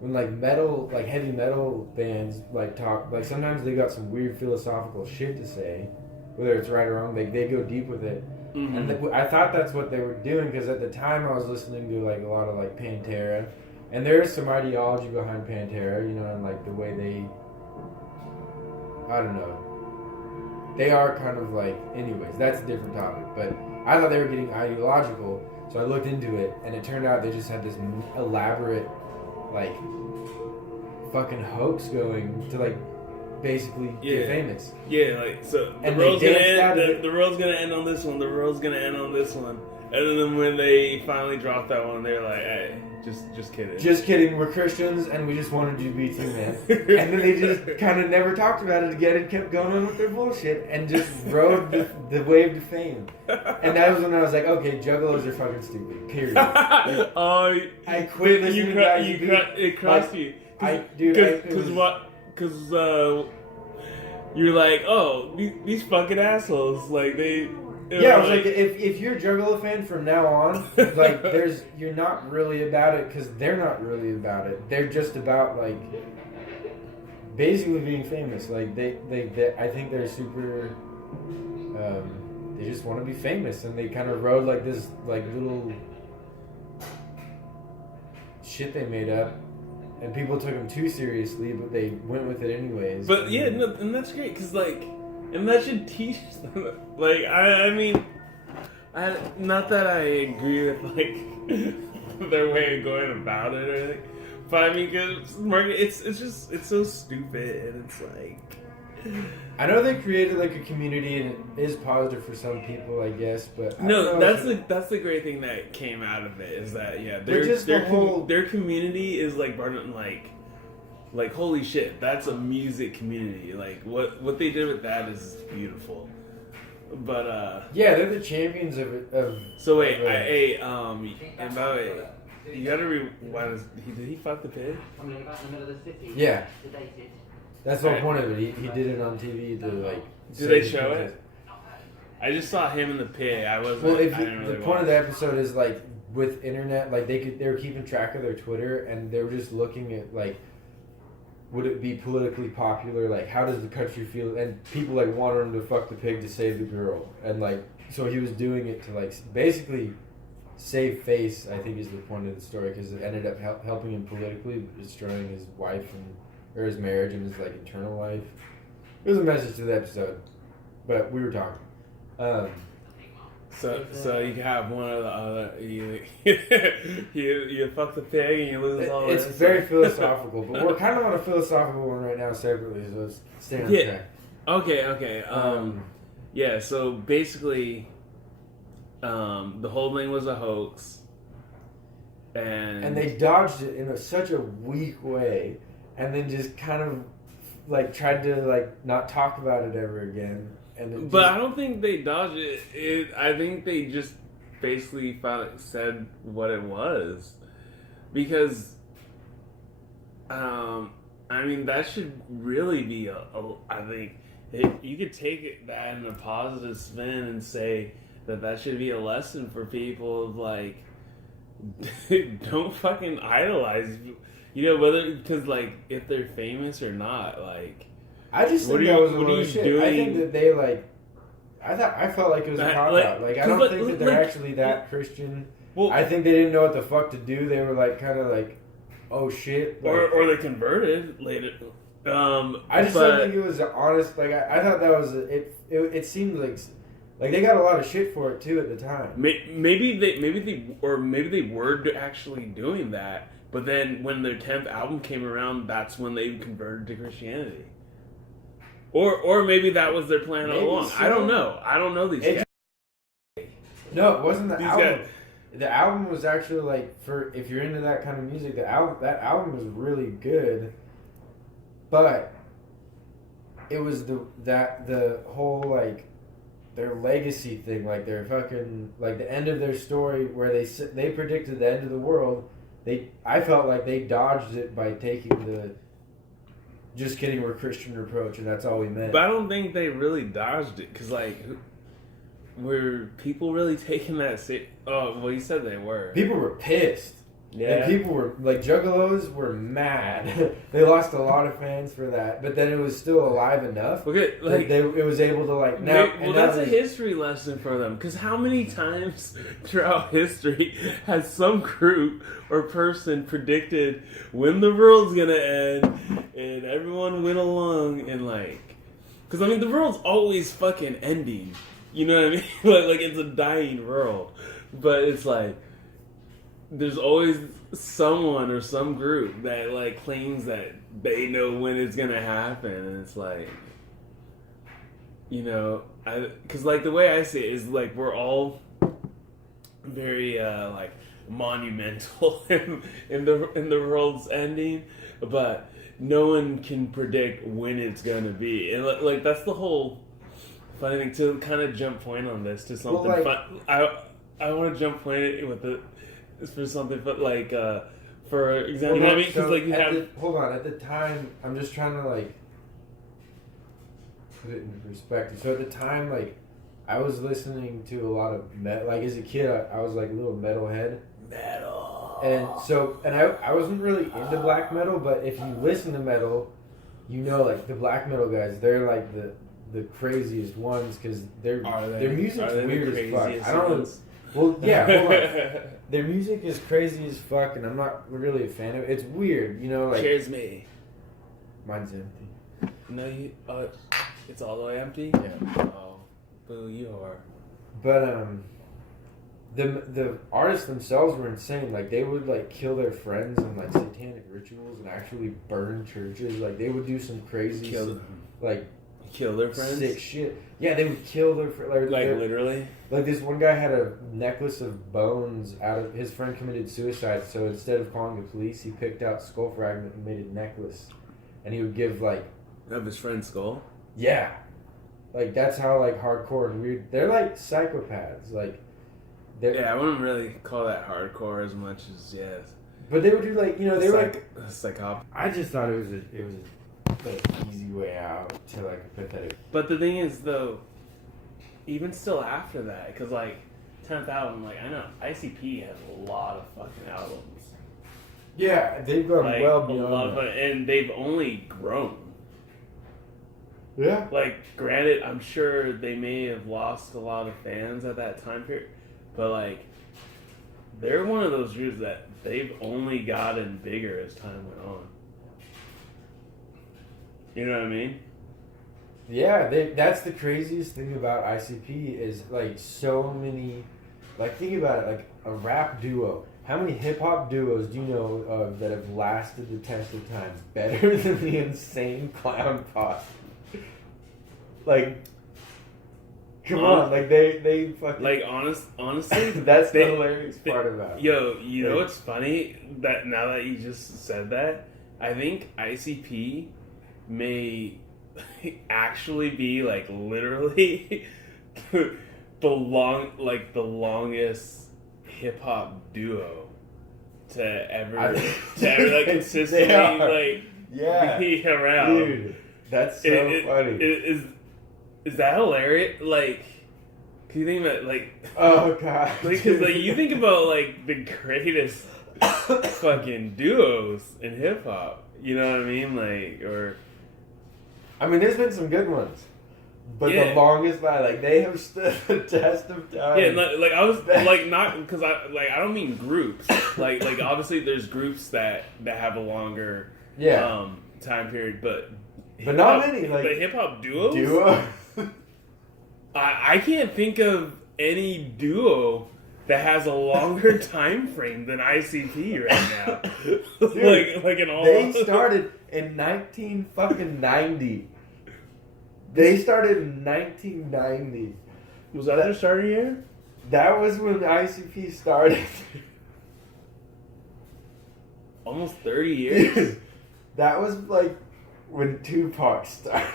when like metal, like heavy metal bands like talk, like sometimes they got some weird philosophical shit to say, whether it's right or wrong. They go deep with it, and I thought that's what they were doing because at the time I was listening to like a lot of like Pantera, and there's some ideology behind Pantera, you know, and like the way they, I don't know, they are kind of like, anyways, that's a different topic, but I thought they were getting ideological, so I looked into it, and it turned out they just had this elaborate, like, fucking hoax going to, like, basically get famous. Yeah, like, so the And world's gonna end, the world's gonna end on this one, the world's gonna end on this one. And then when they finally dropped that one, they're like, hey, just kidding. Just kidding, we're Christians, and we just wanted you to be too, man. And then they just kind of never talked about it again and kept going on with their bullshit and just rode the wave to fame. And that was when I was like, okay, Juggalos are fucking stupid, period. Like, I quit listening to ICP. It crossed you. Because you're like, oh, these fucking assholes, like they... Yeah, I was like, if you're a Juggalo fan from now on, like, you're not really about it because they're not really about it. They're just about, like, basically being famous. Like, they I think they're super, they just want to be famous, and they kind of rode, like, this, like, little shit they made up, and people took them too seriously, but they went with it anyways. But, yeah, no, and that's great, because, like... And that should teach them. Like, I mean, not that I agree with, like, their way of going about it or anything. But, I mean, because it's so stupid. And it's like... I know they created, like, a community, and it is positive for some people, I guess, but... No, that's the great thing that came out of it, is that, yeah, their community is, like, brought in, like, holy shit, that's a music community. Like, what they did with that is beautiful. But, yeah, they're the champions of it. So, wait, and by the way, you gotta rewind. Did he fuck the pig? Yeah. That's the whole point of it. He did it on TV to, like... Did they show it? I just saw him in the pig. The point of the episode is, like, with internet, like, they were keeping track of their Twitter, and they were just looking at, like, would it be politically popular? Like, how does the country feel? And people, like, wanted him to fuck the pig to save the girl. And, like, so he was doing it to, like, basically save face, I think is the point of the story, because it ended up helping him politically, destroying his wife or his marriage and his, like, internal life. It was a message to the episode, but we were talking. So you can have one or the other. You fuck the pig and you lose all. It's very philosophical, but we're kind of on a philosophical one right now separately, so let's stay on track. Okay. Yeah. So basically, the whole thing was a hoax, and they dodged it in such a weak way, and then just kind of like tried to like not talk about it ever again. But I don't think they dodged it. I think they just basically said what it was. Because, I mean, that should really be I think, you could take that in a positive spin and say that should be a lesson for people of, like, don't fucking idolize, you know, whether, because, like, if they're famous or not, like, I just think that was a load of shit. Doing? I think that they, like... I felt like it was a cop-out. Like, I don't think that they're actually that Christian. Well, I think they didn't know what the fuck to do. They were, like, kind of like, oh, shit. Like, or they converted later. I just don't think it was honest. Like, I thought that was... It seemed like they got a lot of shit for it, too, at the time. Maybe they were actually doing that, but then when their 10th album came around, that's when they converted to Christianity. Or maybe that was their plan all along. So. I don't know. I don't know these guys. No, it wasn't the album. The album was actually like, for if you're into that kind of music, that album was really good. But it was the whole like their legacy thing, like their fucking like the end of their story where they predicted the end of the world. I felt like they dodged it by taking the just kidding, we're Christian approach, and that's all we meant. But I don't think they really dodged it, because, like, were people really taking that Oh, well, you said they were. People were pissed. Yeah. And people were, like, Juggalos were mad. They lost a lot of fans for that, but then it was still alive enough Okay, like, that it was able to, like, now... well, that's a history lesson for them, because how many times throughout history has some group or person predicted when the world's gonna end, and everyone went along and, like... Because, I mean, the world's always fucking ending. You know what I mean? like, it's a dying world. But it's like... There's always someone or some group that, like, claims that they know when it's gonna happen, and it's like, you know, because, like, the way I see it is, like, we're all very, like, monumental in the world's ending, but no one can predict when it's gonna be, and, like, that's the whole funny thing. To kind of jump point on this to something fun, I want to jump point it with the. It's for something, but like, for example, you know what I mean? Because, like, you have... hold on, at the time, I'm just trying to, like, put it in perspective. So at the time, like, I was listening to a lot of metal. Like, as a kid, I was, like, a little metalhead. Metal. And I wasn't really into black metal, but if you listen to metal, you know, like, the black metal guys, they're, like, the craziest ones, because their music's weird as fuck. I don't know. Well, yeah, hold on. Their music is crazy as fuck, and I'm not really a fan of it. It's weird, you know, like... Cheers me. Mine's empty. No, you... it's all the way empty? Yeah. Oh. Boo, you are. But, the artists themselves were insane. Like, they would, like, kill their friends in, like, satanic rituals and actually burn churches. Like, they would do some crazy... Kill their friends? Sick shit. Yeah, they would kill their friends. Like literally? Like, this one guy had a necklace of bones out of... His friend committed suicide, so instead of calling the police, he picked out skull fragment and made a necklace. And he would give, like... Of his friend's skull? Yeah. Like, that's how, like, hardcore and weird... They're, like, psychopaths. Like... Yeah, I wouldn't really call that hardcore as much as, But they would do, like, you know, they were, like... Psychop. I just thought it was an easy way out to, like, a pathetic... But the thing is, though, even still after that, because, like, 10th album, like, I know ICP has a lot of fucking albums. Yeah, they've gone, like, well beyond and they've only grown. Yeah. Like, granted, I'm sure they may have lost a lot of fans at that time period, but, like, they're one of those groups that they've only gotten bigger as time went on. You know what I mean? Yeah, that's the craziest thing about ICP is, like, so many... Like, think about it, like, a rap duo. How many hip-hop duos do you know of that have lasted the test of time better than the Insane Clown Posse? Like, come on, like, they fucking... Like, honestly... That's the hilarious part about it. Yo, you know what's funny? That now that you just said that, I think ICP may actually be, like, literally the longest hip-hop duo to ever like, consistently, like, be around. Dude, that's so funny. Is that hilarious? Like, can you think about, like... Oh, God. Because, like, you think about, like, the greatest fucking duos in hip-hop. You know what I mean? Like, or... I mean, there's been some good ones. But the longest by, like, they have stood the test of time. Yeah, like, I was, like, not... Because, I don't mean groups. Like, obviously, there's groups that have a longer... time period, but not many. Like, the hip-hop duos? I can't think of any duo that has a longer time frame than ICP right now. Dude, like in all... They started in 1990. They started in 1990. Was that their starting year? That was when ICP started. Almost 30 years? That was, like, when Tupac started.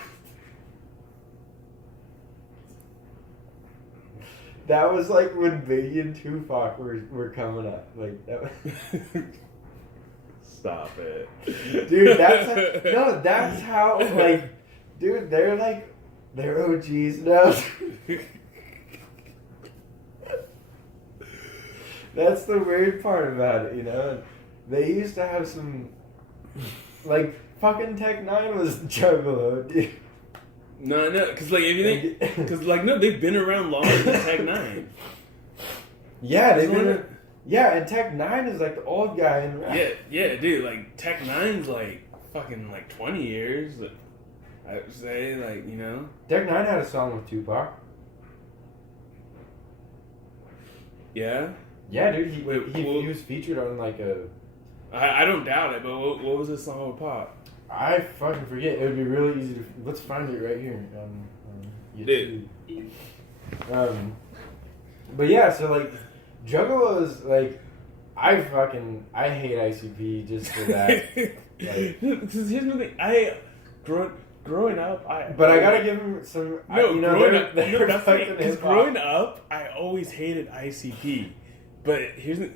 That was, like, when Biggie and Tupac were coming up. Like, that was... Stop it. Dude, that's how, like... Dude, they're, like... They're OGs now. That's the weird part about it, you know? They used to have some, like, fucking Tech 9 was Juggalo, dude. No, because, like, if you think, because, like, no, they've been around longer than Tech 9. Yeah, they've been, yeah, and Tech 9 is, like, the old guy in rap. Yeah, dude, like, Tech 9's, like, fucking, like, 20 years, I would say, like, you know? Tech 9 had a song with Tupac. Yeah? Yeah, dude, he was featured on, like, a... I don't doubt it, but what was this song with Pop? I fucking forget. It would be really easy to... Let's find it right here. Dude. But yeah, so, like, Juggalos, like, I hate ICP just for that. Because here's the thing, growing up, But I gotta give him some... growing up, I always hated ICP. But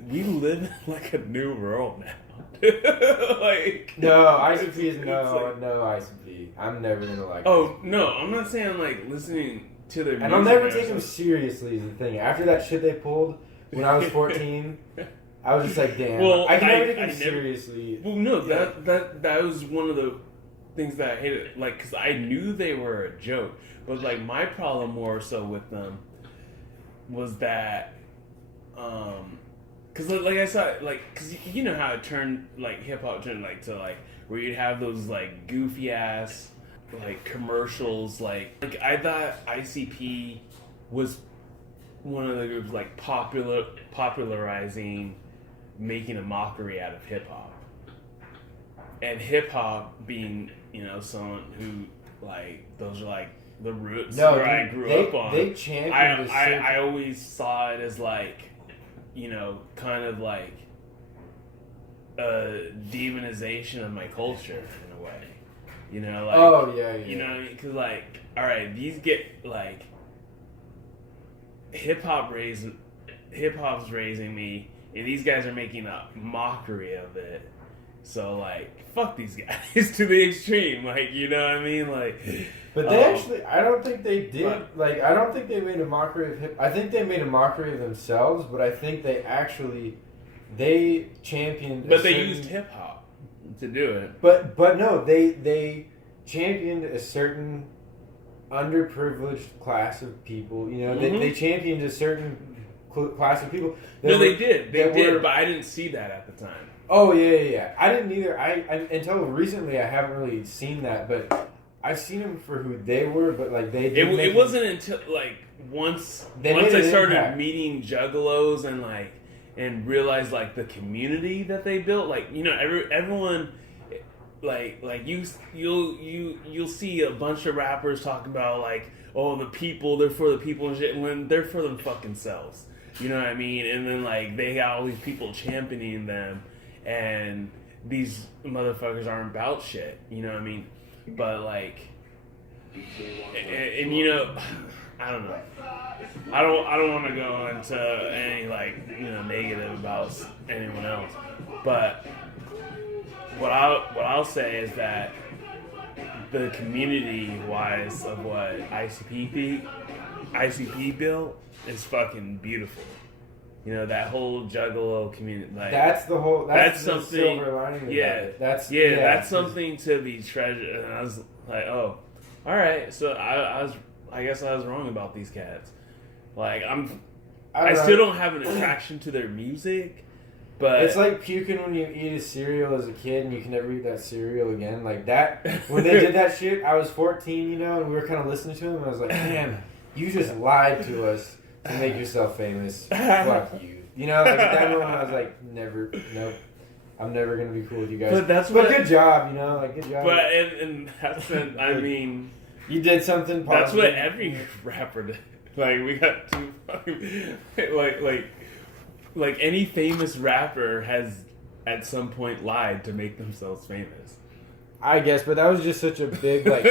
we live in, like, a new world now. Like... No, ICP is no ICP. I'm never gonna like ICP. No, I'm not saying, like, listening to their music. And I'll never take them seriously is the thing. After that shit they pulled when I was 14... I was just like, damn. Well, I can never take them seriously. Well, no, that was one of the things that I hated. Like, because I knew they were a joke. But, like, my problem more so with them was that, because, like I saw, like, because you know how it turned, like, hip-hop turned, like, to, like, where you'd have those, like, goofy-ass, like, commercials, like, I thought ICP was one of the groups, like, popularizing making a mockery out of hip-hop. And hip-hop being, you know, someone who, like, those are, like, the roots where I grew up on. They championed I always saw it as, like, you know, kind of like a demonization of my culture in a way. You know, like... Oh, yeah. You know, because, like, alright, these get, like... Hip-hop's raising me, and these guys are making a mockery of it. So, like, fuck these guys to the extreme. Like, you know what I mean? Like... But they actually, I don't think they did, like, I don't think they made a mockery of I think they made a mockery of themselves, but I think they championed... But they used hip-hop to do it. But no, they championed a certain underprivileged class of people, you know, they championed a certain class of people. They did, but I didn't see that at the time. Oh, yeah. I didn't either. I until recently, I haven't really seen that, but... I've seen them for who they were, but like they didn't. It wasn't until like once I started meeting Juggalos and realized like the community that they built. Like, you know, everyone like you'll see a bunch of rappers talking about like, oh, the people, they're for the people and shit, when they're for them fucking selves. You know what I mean? And then like they got all these people championing them, and these motherfuckers aren't about shit. You know what I mean? But like, and you know, I don't know. I don't want to go into any like, you know, negative about anyone else. But what I'll say is that the community wise of what ICP built is fucking beautiful. You know, that whole Juggalo community, like that's something. Silver lining about it. That's something to be treasured. And I was like, oh, all right. So I guess I was wrong about these cats. Like I still don't have an attraction to their music, but it's like puking when you eat a cereal as a kid and you can never eat that cereal again. Like that when they did that shit. I was 14, you know, and we were kind of listening to them. And I was like, man, you just lied to us to make yourself famous. Fuck you. You know, like at that moment I was like, nope, I'm never gonna be cool with you guys. But good job, you know, like good job. But and that's what, I mean, you did something positive. That's what every rapper did. Like we got two fucking like any famous rapper has at some point lied to make themselves famous. I guess, but that was just such a big like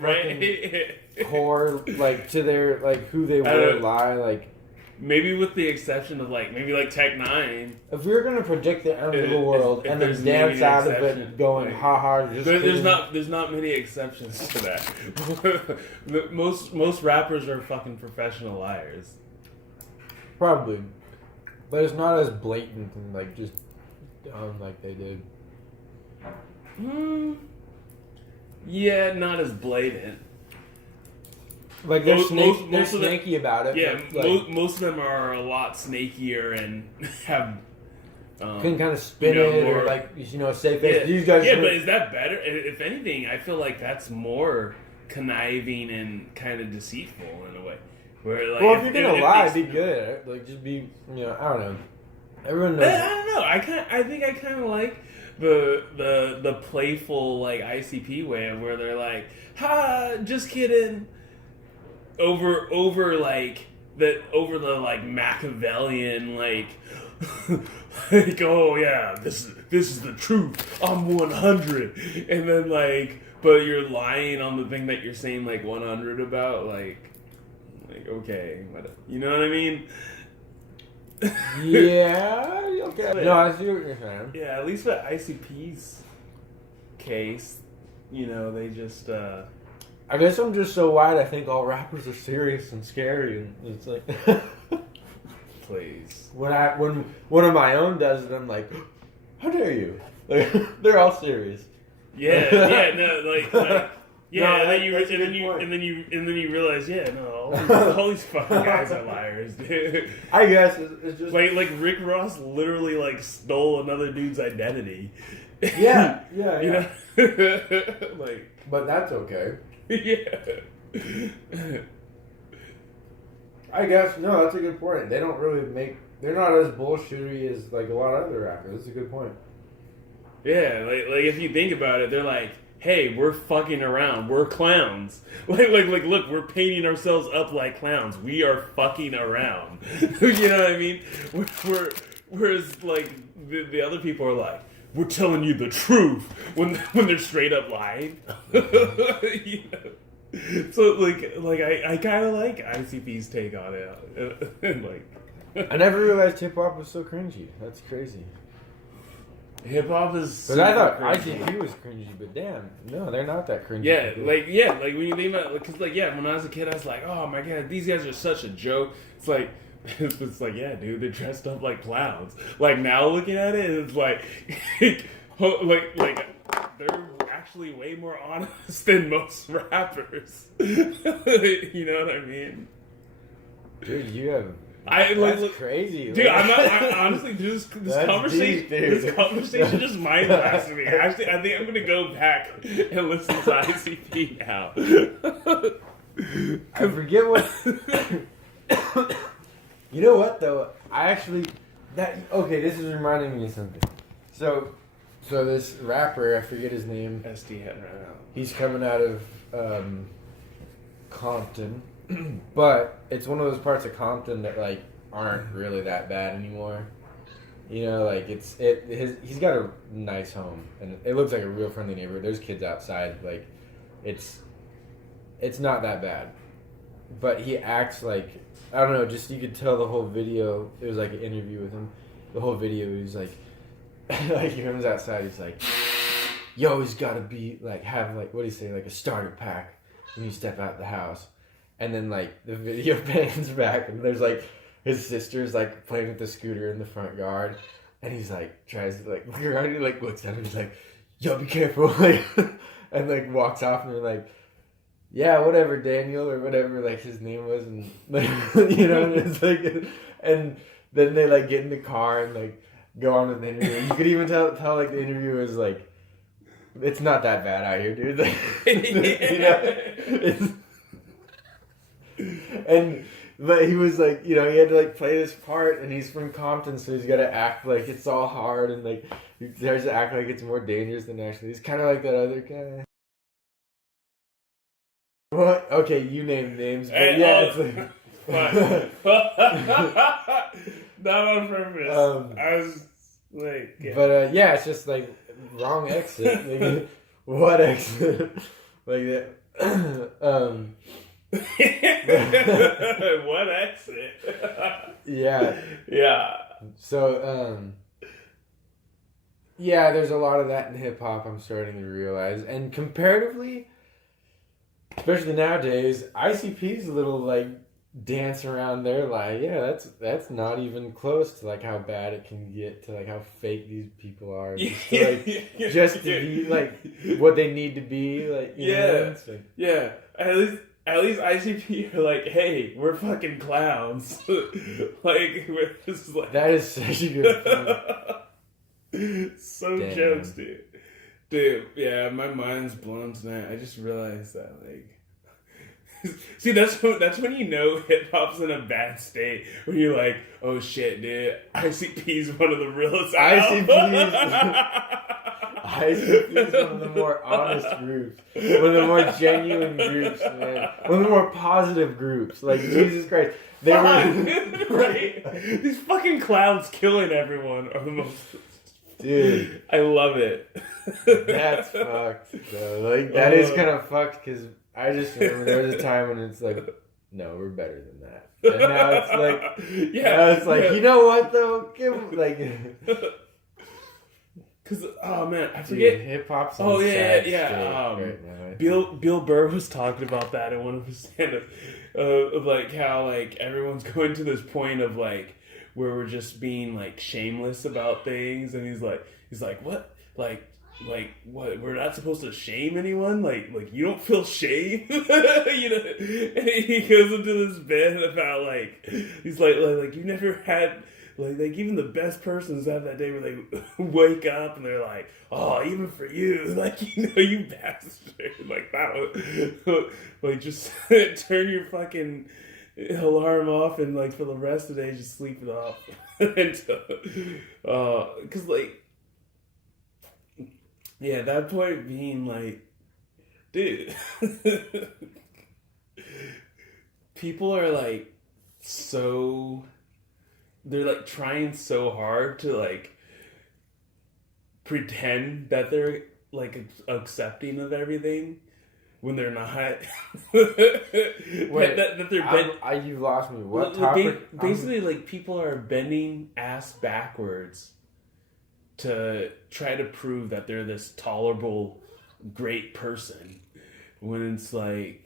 right core like to their like who they were lie like. Maybe with the exception of like maybe like Tech 9. If we were gonna predict the end of the world and then dance out of it, going ha ha, there's not many exceptions to that. Most rappers are fucking professional liars. Probably. But it's not as blatant and like just dumb like they did. Yeah, not as blatant. Like they're snaky about it. Yeah, like, most of them are a lot snakier and have can kind of spin it more, or like say things. Yeah, These guys. Yeah, but is that better? If anything, I feel like that's more conniving and kind of deceitful in a way. Where like, well, if you're gonna lie, be good at it. Like just be, I don't know. Everyone knows. I don't know. I think I kind of like the playful like ICP way of where they're like, "Ha, just kidding." Over like the like Machiavellian like like, oh yeah, this is the truth. I'm 100, and then like, but you're lying on the thing that you're saying like 100 about, like okay, you know what I mean? Yeah, okay. No, I see what you're saying. Yeah, at least with ICP's case, they just. I guess I'm just so wide. I think all rappers are serious and scary, and it's like. Please. When one of my own does it, I'm like, how dare you? Like, they're all serious. Yeah, no. Yeah, no, and then you realize, yeah, no, all these fucking guys are liars, dude. I guess it's just like Rick Ross literally like stole another dude's identity. Yeah. Like, but that's okay. Yeah. I guess no, that's a good point. They don't really they're not as bullshitty as like a lot of other rappers. That's a good point. Yeah, like if you think about it, they're like, hey, we're fucking around. We're clowns. Like, look, we're painting ourselves up like clowns. We are fucking around. You know what I mean? Whereas, like, the other people are like, we're telling you the truth when they're straight up lying. You know? So, like I kind of like ICP's take on it. And, like, I never realized hip hop was so cringy. That's crazy. Hip hop is. But I thought cringy. ICP was cringy, but damn, no, they're not that cringy. Yeah, like when you think about it, because when I was a kid, I was like, oh my god, these guys are such a joke. It's like, yeah, dude, they're dressed up like clowns. Like now looking at it, it's like, like they're actually way more honest than most rappers. You know what I mean? Dude, you have. That's crazy, dude. I honestly, this conversation, this conversation just mind blasted me. Actually, I think I'm gonna go back and listen to ICP now. I forget what. You know what though? This is reminding me of something. So this rapper, I forget his name. SD head right now. He's coming out of Compton. But it's one of those parts of Compton that like aren't really that bad anymore. You know, like he's got a nice home and it looks like a real friendly neighborhood. There's kids outside, like it's not that bad. But he acts like, I don't know, just you could tell the whole video. It was like an interview with him. The whole video he was like like he comes outside, he's like, you always gotta be like have like what do you say, like a starter pack when you step out the house. And then, like, the video pans back, and there's, like, his sister's, like, playing with the scooter in the front yard. And he's, like, tries to, like, look around, and he, like, looks at him, he's like, yo, be careful, like, and, like, walks off, and they're like, yeah, whatever, Daniel, or whatever, like, his name was, and, like, you know, and it's, like, and then they, like, get in the car and, like, go on with the interview. You could even tell like, the interview is, like, it's not that bad out here, dude. Like, you know, it's... But he was like, you know, he had to like play this part, and he's from Compton, so he's got to act like it's all hard, and like he tries to act like it's more dangerous than actually. He's kind of like that other guy. What? Okay, you name names, but it's like not on purpose. I was like, yeah. But it's just like wrong exit. Like, what exit? Like that. What exit? Yeah. So, there's a lot of that in hip hop, I'm starting to realize. And comparatively, especially nowadays, ICP's a little like dance around their lie. Yeah, that's not even close to like how bad it can get, to like how fake these people are. Just to, like, just to be like what they need to be. Like, you know? So, yeah. At least ICP are like, hey, we're fucking clowns. Like, we're just like that is such a good point. So Damn. Jokes, dude. Dude, yeah, my mind's blown tonight. I just realized that, like. See, that's when you know hip hop's in a bad state. When you're like, oh shit, dude, ICP's one of the realest. ICP is one of the more honest groups, one of the more genuine groups, man. One of the more positive groups. Like, Jesus Christ, they were right. These fucking clowns killing everyone are the most. Dude, I love it. That's fucked. Though. Like, that is kind of fucked because I just remember there was a time when it's like, no, we're better than that. And now it's like, you know what though? Like, because oh man, I forget hip hop's. Oh yeah. Right now, Bill Burr was talking about that in one of his stand-ups, of like how like everyone's going to this point of like where we're just being like shameless about things, and he's like what what, we're not supposed to shame anyone? Like you don't feel shame? You know? And he goes into this bit about like, he's like you never had, like even the best persons have that day where they wake up and they're like, oh, even for you, like, you know, you bastard. Like that, like just turn your fucking alarm off and like for the rest of the day just sleep it off. Because like, yeah, that point being like, dude, people are like they're like trying so hard to like pretend that they're like accepting of everything when they're not. Wait, that they're you lost me. What topic? Basically, like people are bending ass backwards to try to prove that they're this tolerable, great person, when it's like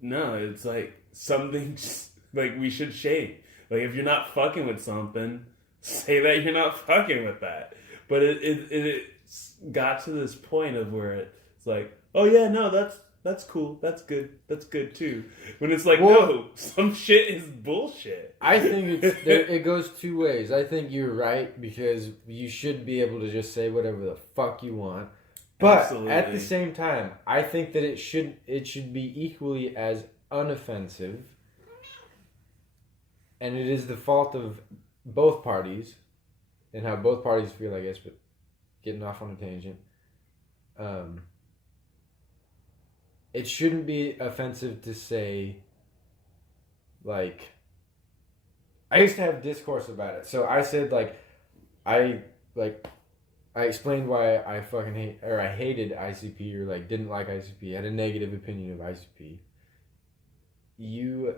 no, it's like something just, like we should shame. Like if you're not fucking with something, say that you're not fucking with that. But it's got to this point of where it's like, oh yeah, no, that's cool, that's good too. When it's like, no, some shit is bullshit. I think it goes two ways. I think you're right, because you should be able to just say whatever the fuck you want. But Absolutely. At the same time, I think that it should be equally as unoffensive, and it is the fault of both parties and how both parties feel, I guess, but getting off on a tangent. It shouldn't be offensive to say, like, I used to have discourse about it. So I said, I explained why I fucking hated ICP, or like didn't like ICP, had a negative opinion of ICP. You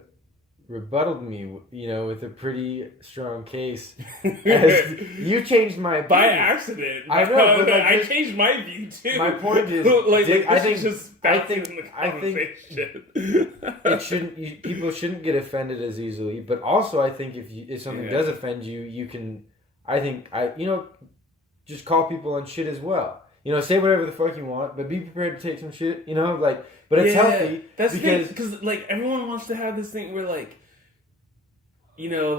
rebutted me, you know, with a pretty strong case. You changed my opinion. By accident. I know, but like I changed my view too. My point is, I think it shouldn't. People shouldn't get offended as easily. But also, I think if something does offend you, you can. Just call people on shit as well. You know, say whatever the fuck you want, but be prepared to take some shit. You know, like, but it's healthy. That's because like everyone wants to have this thing where like, you know,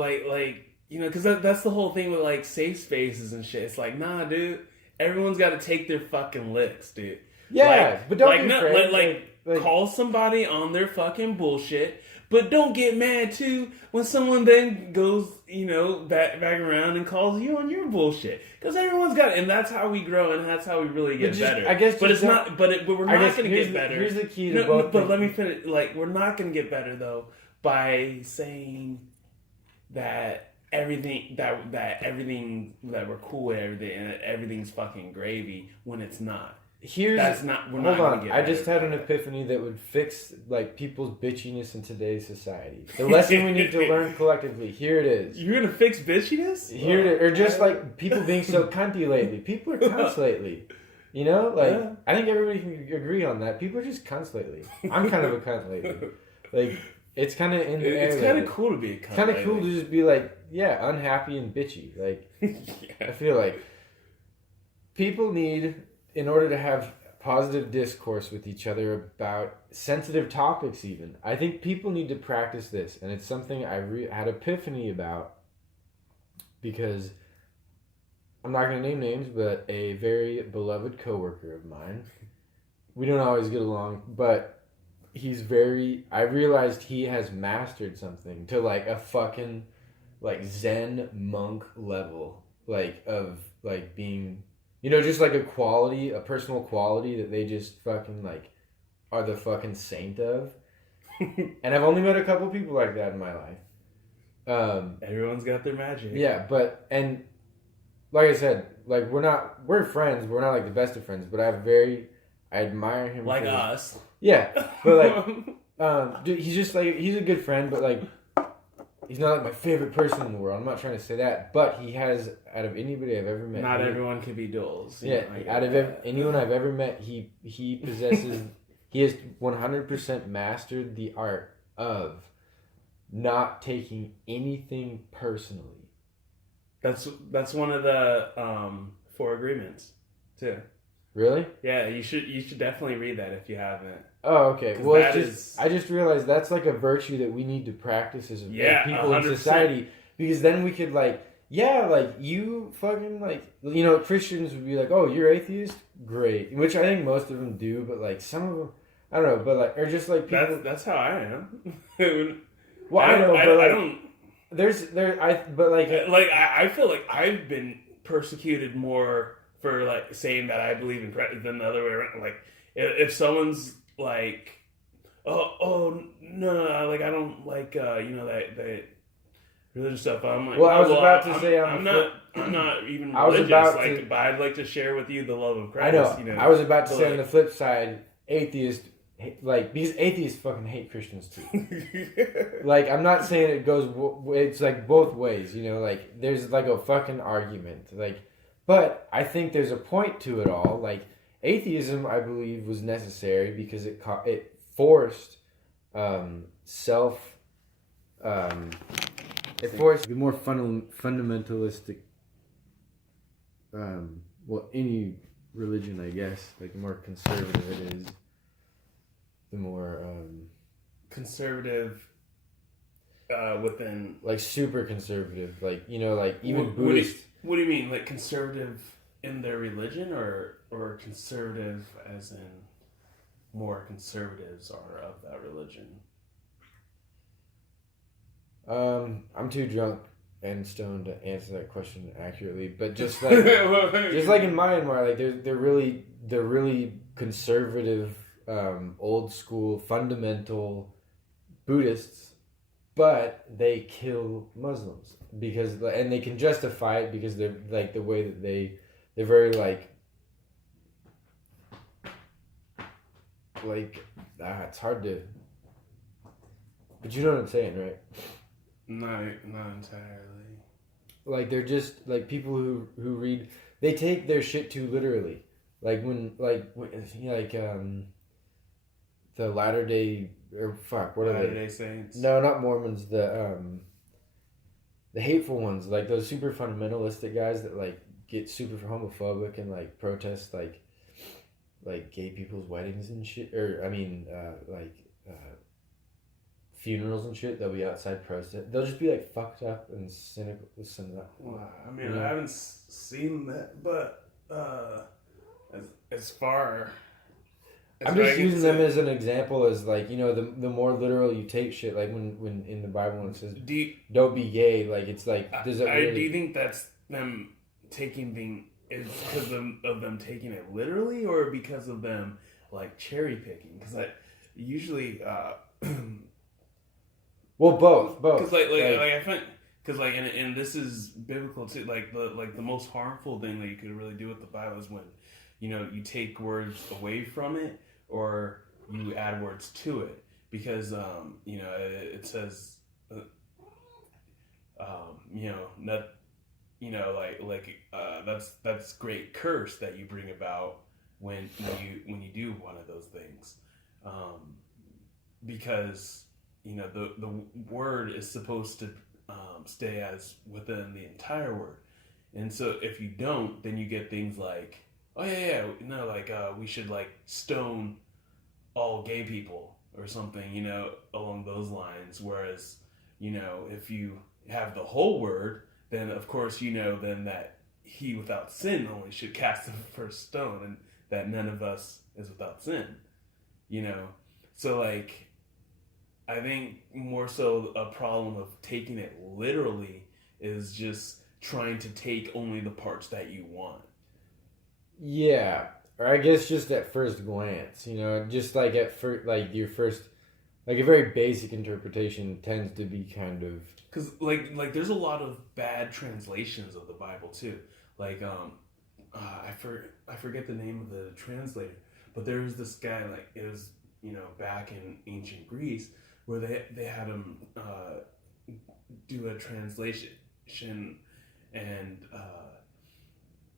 because that's the whole thing with like safe spaces and shit. It's like, nah, dude, everyone's got to take their fucking licks, dude. Yeah, but don't be afraid. Call somebody on their fucking bullshit. But don't get mad too when someone then goes, you know, back around and calls you on your bullshit. Because everyone's got it, and that's how we grow, and that's how we really get better. I guess, but it's not. But we're not going to get better. Here's the key to both. But let me finish. Like, we're not going to get better though by saying that everything that we're cool with everything and everything's fucking gravy when it's not. Hold on. I just had an epiphany that would fix like people's bitchiness in today's society. The lesson we need to learn collectively. Here it is. You're gonna fix bitchiness? Or just like people being so cunty lately. People are cunts lately. You know, like I think everybody can agree on that. People are just cunts lately. I'm kind of a cunt lately. Like it's kind of in the air. It's kind of cool to be a cunt. It's kind of cool to just be like, yeah, unhappy and bitchy. Like, I feel like people need, in order to have positive discourse with each other about sensitive topics even, I think people need to practice this. And it's something I had epiphany about because I'm not going to name names, but a very beloved coworker of mine, we don't always get along, but I realized he has mastered something to like a fucking like Zen monk level, like of like being, just like a personal quality that they just fucking like are the fucking saint of. And I've only met a couple people like that in my life. Everyone's got their magic. Yeah, and like I said, like we're friends, we're not like the best of friends, but I admire him. Like us. Yeah, but like, dude, he's just like, he's a good friend, but like, he's not like my favorite person in the world. I'm not trying to say that, but he has, out of anybody I've ever met. Not everyone can be duels. Yeah, out of anyone I've ever met, he possesses, he has 100% mastered the art of not taking anything personally. That's one of the 4 agreements, too. Really? Yeah, you should definitely read that if you haven't. Oh, okay. Well, I just realized that's like a virtue that we need to practice as people 100%. In society, because then we could like, you fucking like, Christians would be like, oh, you're atheist? Great. Which I think most of them do, but like some of them, I don't know, but like, or just like people. That's how I am. Well, I know, but like, I don't. I feel like I've been persecuted more for like saying that I believe in Christ than the other way around. Like if someone's like, oh no, like I don't like that religious stuff. I'm like, well, I was about to say I'm not even religious. But I'd like to share with you the love of Christ. I know. I was about to say on the flip side, atheists. Like, because atheists fucking hate Christians too. Like, I'm not saying it goes, it's like both ways, like, there's like a fucking argument. Like, but I think there's a point to it all. Like, atheism, I believe, was necessary because it forced it forced the more fundamentalistic, any religion, I guess, like the more conservative it is. The more conservative within, like super conservative, like like even Buddhist. What do you mean, like conservative in their religion, or conservative as in more conservatives are of that religion? I'm too drunk and stoned to answer that question accurately, but just like just like in Myanmar, like they're really conservative. Old school fundamental Buddhists, but they kill Muslims and they can justify it because they're like the way that they're very like it's hard to, but you know what I'm saying, right? Not entirely. Like they're just like people who read, they take their shit too literally. Like the Latter-day Saints. No, not Mormons. The hateful ones, like those super fundamentalistic guys that like get super homophobic and like protest like gay people's weddings and shit, or funerals and shit. They'll be outside protest. They'll just be like fucked up and cynical. Well, I mean, I haven't seen that, but as far. I'm just using them as an example, as like the more literal you take shit, like when in the Bible when it says don't be gay, like it's like does it really... do you think that's them taking is because of them taking it literally, or because of them like cherry picking? Because I usually well both because I find because and this is biblical too, like the most harmful thing that you could really do with the Bible is when you take words away from it or you add words to it, because it says that's great curse that you bring about when you do one of those things, because the word is supposed to stay as within the entire word. And so if you don't, then you get things like, oh yeah, no, like we should like stone all gay people or something, along those lines. Whereas, if you have the whole word, then of course then that he without sin only should cast the first stone, and that none of us is without sin. So like, I think more so a problem of taking it literally is just trying to take only the parts that you want. Yeah, or I guess just at first glance, just like at first, like your first, like a very basic interpretation tends to be kind of because like there's a lot of bad translations of the Bible too. Like I forget the name of the translator, but there was this guy, like it was back in ancient Greece, where they had him do a translation, and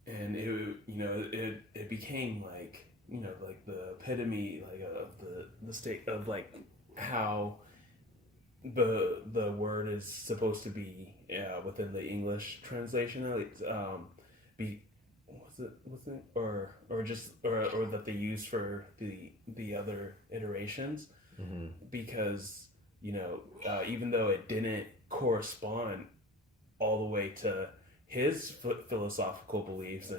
it became like like the epitome like of the state of like how the word is supposed to be within the English translation, at least be was it or that they use for the other iterations, because even though it didn't correspond all the way to his philosophical beliefs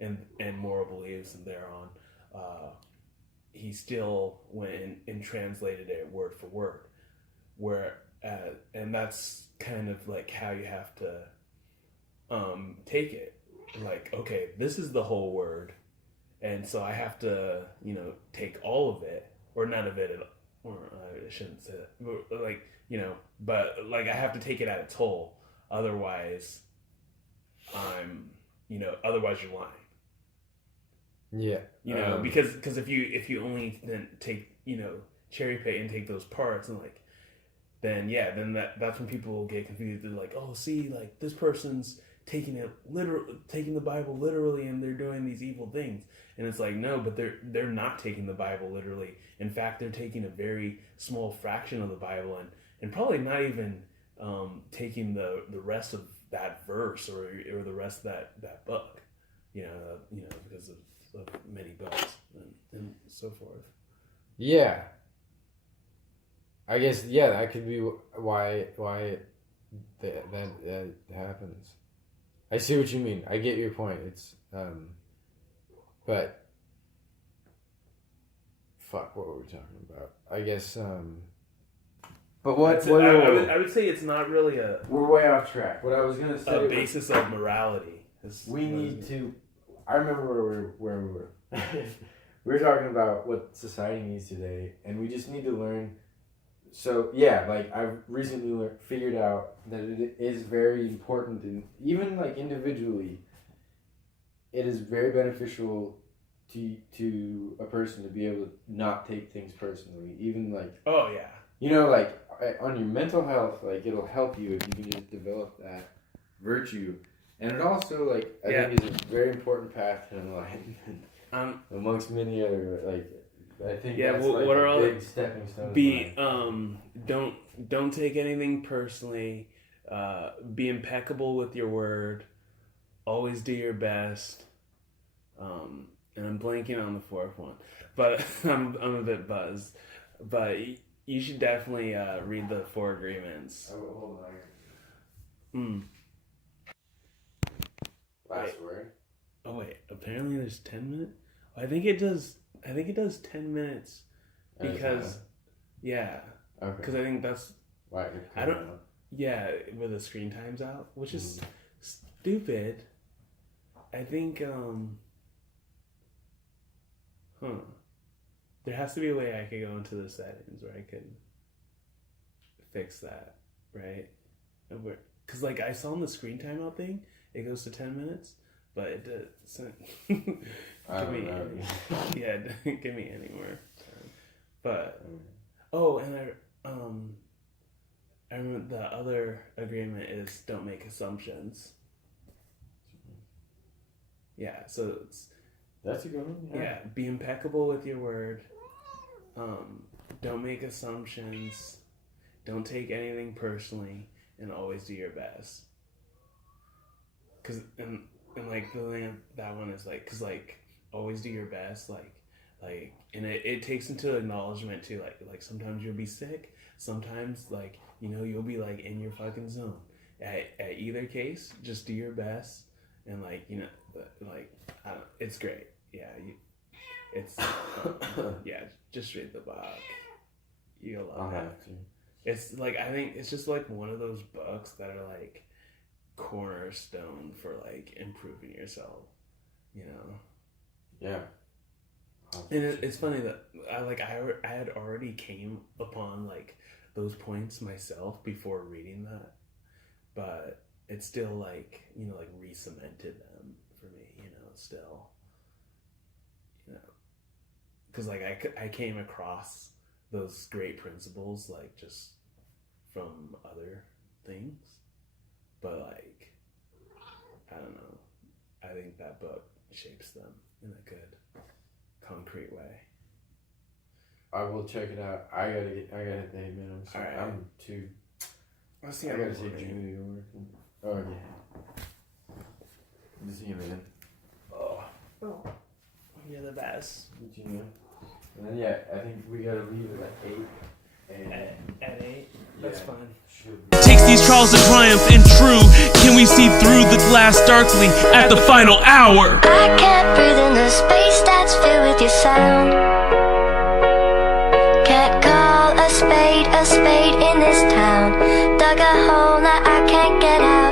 and moral beliefs and thereon, he still went and translated it word for word, and that's kind of like how you have to take it. Like, okay, this is the whole word, and so I have to take all of it or none of it at all. Or I shouldn't say that, but like but like I have to take it at its whole, otherwise otherwise you're lying. Yeah. Because if you only then take cherry pick and take those parts, and like then that's when people will get confused. They're like, oh, see, like this person's taking the Bible literally, and they're doing these evil things. And it's like, no, but they're not taking the Bible literally. In fact, they're taking a very small fraction of the Bible, and probably not even taking the rest of that verse or the rest of that book. Because of many books and so forth. Yeah. I guess that could be why that happens. I see what you mean. I get your point. It's but fuck, what were we talking about? I guess but what I would say it's not really we're way off track. What I was gonna say a basis of morality. We need to. I remember where we were. We were talking about what society needs today, and we just need to learn. So yeah, like I've recently figured out that it is very important, and even like individually, it is very beneficial to a person to be able to not take things personally. Even like like on your mental health, like it'll help you if you can just develop that virtue, and it also like I think is a very important path to enlightenment amongst many other like. I think that's like what are all big stepping stones. Don't take anything personally. Be impeccable with your word. Always do your best. And I'm blanking on the fourth one, but I'm a bit buzzed. But you should definitely read the 4 Agreements. Hold on. Last word. Oh wait, apparently there's 10 minutes. I think it does 10 minutes because, Okay. because I think that's why with the screen times out, which is stupid. I think there has to be a way I could go into the settings where I could fix that, right? Because like I saw on the screen timeout thing, it goes to 10 minutes. But it doesn't give me anywhere. But and I remember the other agreement is don't make assumptions. Yeah, so that's a good one. Yeah, be impeccable with your word. Don't make assumptions, don't take anything personally, and always do your best. Cause and like the thing that one is like, cause like always do your best, like and it takes into acknowledgement too, like sometimes you'll be sick, sometimes like you'll be like in your fucking zone. At either case, just do your best, and like like I don't, it's great. Yeah, it's yeah, just read the book. You'll love it. Have to. It's like, I think it's just like one of those books that are like cornerstone for like improving yourself, Yeah. And it's funny that I had already came upon like those points myself before reading that, but it's still like like re-cemented them for me, still, because like I came across those great principles like just from other things, but like I don't know, I think that book shapes them in a good concrete way. I will check it out. I gotta hit the Hitman. Alright. I'm too. I see. I gotta see Julie working. Oh yeah. Good to see you, man. Oh, you're the best. Good to see you. And then yeah, I think we gotta leave it at 8. And At 8, that's yeah, fine. should be. Takes these trials to triumph and true. Can we see through the glass darkly at the final hour? I can't breathe in the space that's filled with your sound. Can't call a spade in this town. Dug a hole, now I can't get out.